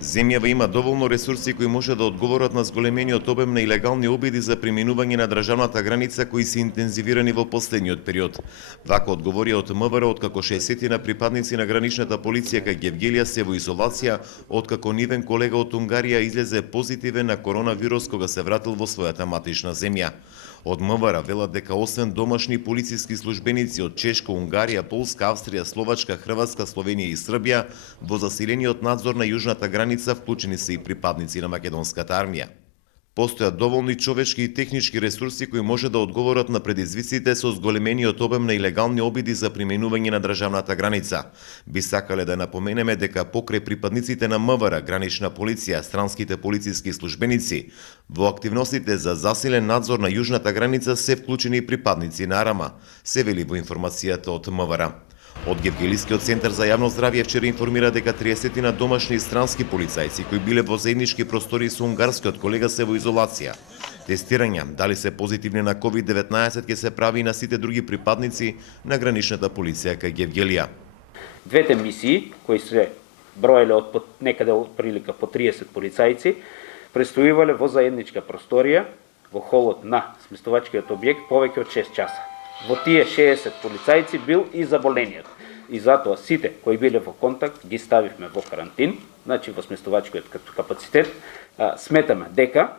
Земјава има доволно ресурси кои може да одговорат на зголемениот обем на илегални обиди за преминување на државната граница кои се интензивирани во последниот период. Вака одговорија од МВР откако 60 припадници на граничната полиција кај Гевгелија се во изолација откако нивен колега од Унгарија излезе позитивен на коронавирус кога се вратил во својата матична земја. Од МВР велат дека освен домашни полициски службеници од Чешка, Унгарија, Полска, Австрија, Словачка, Хрватска, Словенија и Србија, во засилениот надзор на јужната граница вклучени се и припадници на македонската армија. Постојат доволни човечки и технички ресурси кои може да одговорат на предизвиците со зголемениот обем на илегални обиди за применување на државната граница. Би сакале да напоменеме дека покрај припадниците на МВР, гранична полиција, странските полициски службеници, во активностите за засилен надзор на јужната граница се вклучени и припадници на АРМА, се вели во информацијата од МВР. Од Гевгелискиот центар за јавно здравје вчера информира дека 30 на домашни и странски полицајци кои биле во заеднички простори со унгарскиот колега се во изолација. Тестирања дали се позитивни на COVID-19 ќе се прави и на сите други припадници на граничната полиција кај Гевгелија. Двете мисии, кои се броеле од некаде од прилика по 30 полицајци, престојувале во заедничка просторија во холот на сместувачкиот објект повеќе од 6 часа. Во тие 60 полицајци бил и заболениот. И затоа сите кои биле во контакт ги ставивме во карантин, значи во сместувачкиот капацитет. Сметаме дека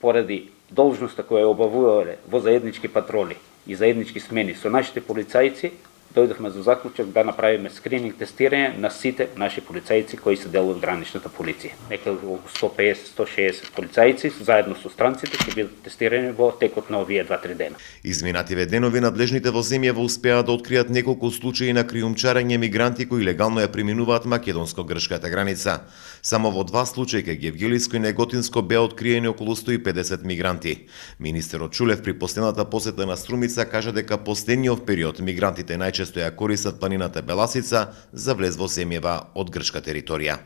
поради должноста која ја обавувале во заеднички патроли и заеднички смени со нашите полицајци, дојдовме за заклучок да направиме скрининг тестирање на сите наши полицајци кои се дел од граничната полиција. Некаде околу 150-160 полицајци заедно со странците ќе бидат тестирани во текот на овие 2-3 дена. Изминативе денови надлежните во земјава успеа да откријат неколку случаи на криумчарење мигранти кои легално ја преминуваат македонско-грчката граница. Само во 2 случаи кај Гевгелиско и Неготинско беа откриени околу 150 мигранти. Министерот Чулев при последната посета на Струмица кажа дека последниот период мигрантите најчесто ја користат планината Беласица за влез во земјава од грчка територија.